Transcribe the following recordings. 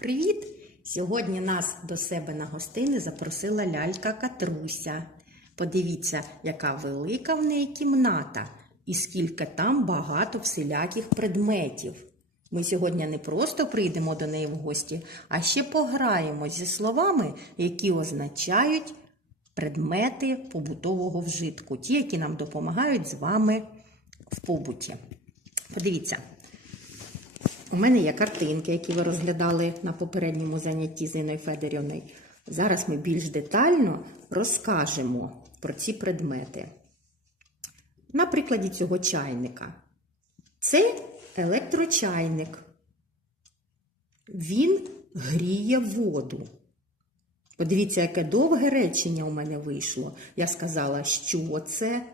Привіт! Сьогодні нас до себе на гостини запросила лялька Катруся. Подивіться, яка велика в неї кімната, і скільки там багато всіляких предметів. Ми сьогодні не просто прийдемо до неї в гості, а ще пограємо зі словами, які означають предмети побутового вжитку, ті, які нам допомагають з вами в побуті. Подивіться, у мене є картинки, які ви розглядали на попередньому занятті з Іною Федорівною. Зараз ми більш детально розкажемо про ці предмети. На прикладі цього чайника. Це електрочайник. Він гріє воду. Подивіться, яке довге речення у мене вийшло. Я сказала, що це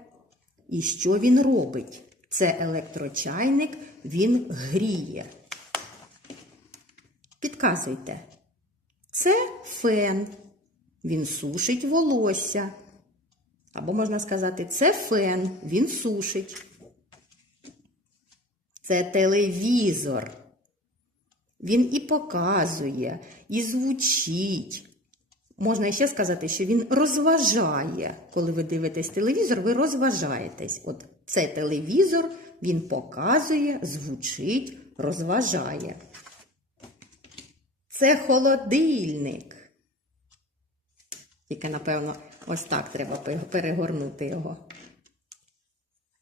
і що він робить. Це електрочайник, він гріє. Підказуйте. Це фен. Він сушить волосся. Або можна сказати, це фен, він сушить. Це телевізор. Він і показує, і звучить. Можна ще сказати, що він розважає. Коли ви дивитесь телевізор, ви розважаєтесь. От це телевізор, він показує, звучить, розважає. Це холодильник. Тільки, напевно, ось так треба перегорнути його.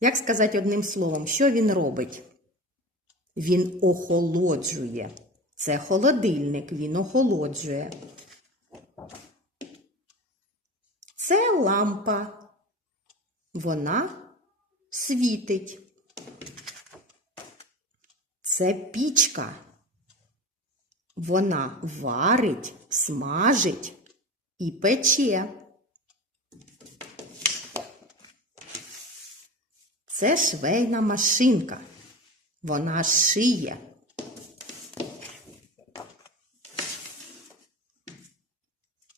Як сказати одним словом, що він робить? Він охолоджує. Це холодильник, він охолоджує. Це лампа. Вона світить. Це пічка. Вона варить, смажить і пече. Це швейна машинка. Вона шиє.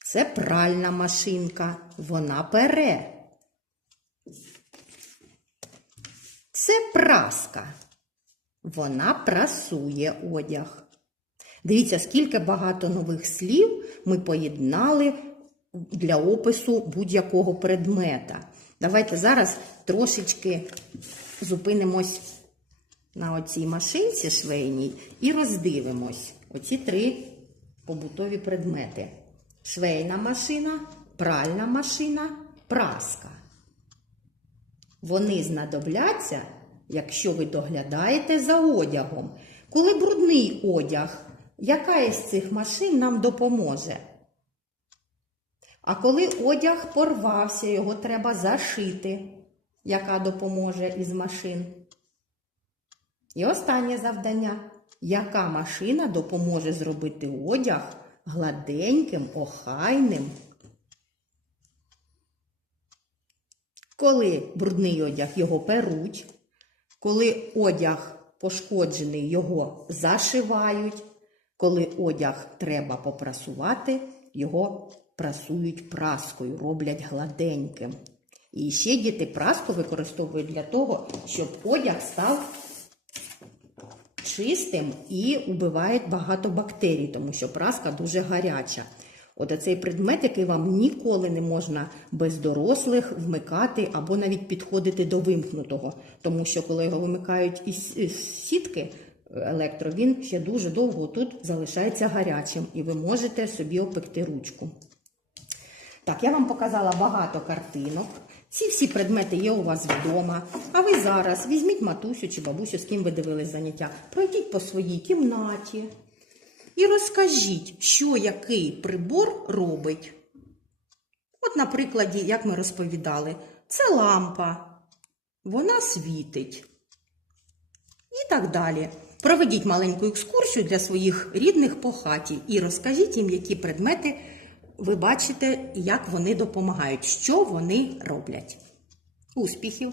Це пральна машинка. Вона пере. Це праска. Вона прасує одяг. Дивіться, скільки багато нових слів ми поєднали для опису будь-якого предмета. Давайте зараз трошечки зупинимось на оцій машинці швейній і роздивимось оці три побутові предмети: швейна машина, пральна машина, праска. Вони знадобляться, якщо ви доглядаєте за одягом. Коли брудний одяг, яка із цих машин нам допоможе? А коли одяг порвався, його треба зашити, яка допоможе із машин? І останнє завдання. Яка машина допоможе зробити одяг гладеньким, охайним? Коли брудний одяг його перуть, коли одяг пошкоджений, його зашивають, коли одяг треба попрасувати, його прасують праскою, роблять гладеньким. І ще діти праску використовують для того, щоб одяг став чистим і убивають багато бактерій, тому що праска дуже гаряча. От оцей предмет, який вам ніколи не можна без дорослих вмикати або навіть підходити до вимкнутого. Тому що коли його вимикають із сітки електро, він ще дуже довго тут залишається гарячим, і ви можете собі опекти ручку. Так, я вам показала багато картинок. Ці всі предмети є у вас вдома. А ви зараз візьміть матусю чи бабусю, з ким ви дивились заняття, пройдіть по своїй кімнаті і розкажіть, що який прибор робить. От, на прикладі, як ми розповідали, це лампа, вона світить. І так далі. Проведіть маленьку екскурсію для своїх рідних по хаті і розкажіть їм, які предмети ви бачите, як вони допомагають, що вони роблять. Успіхів!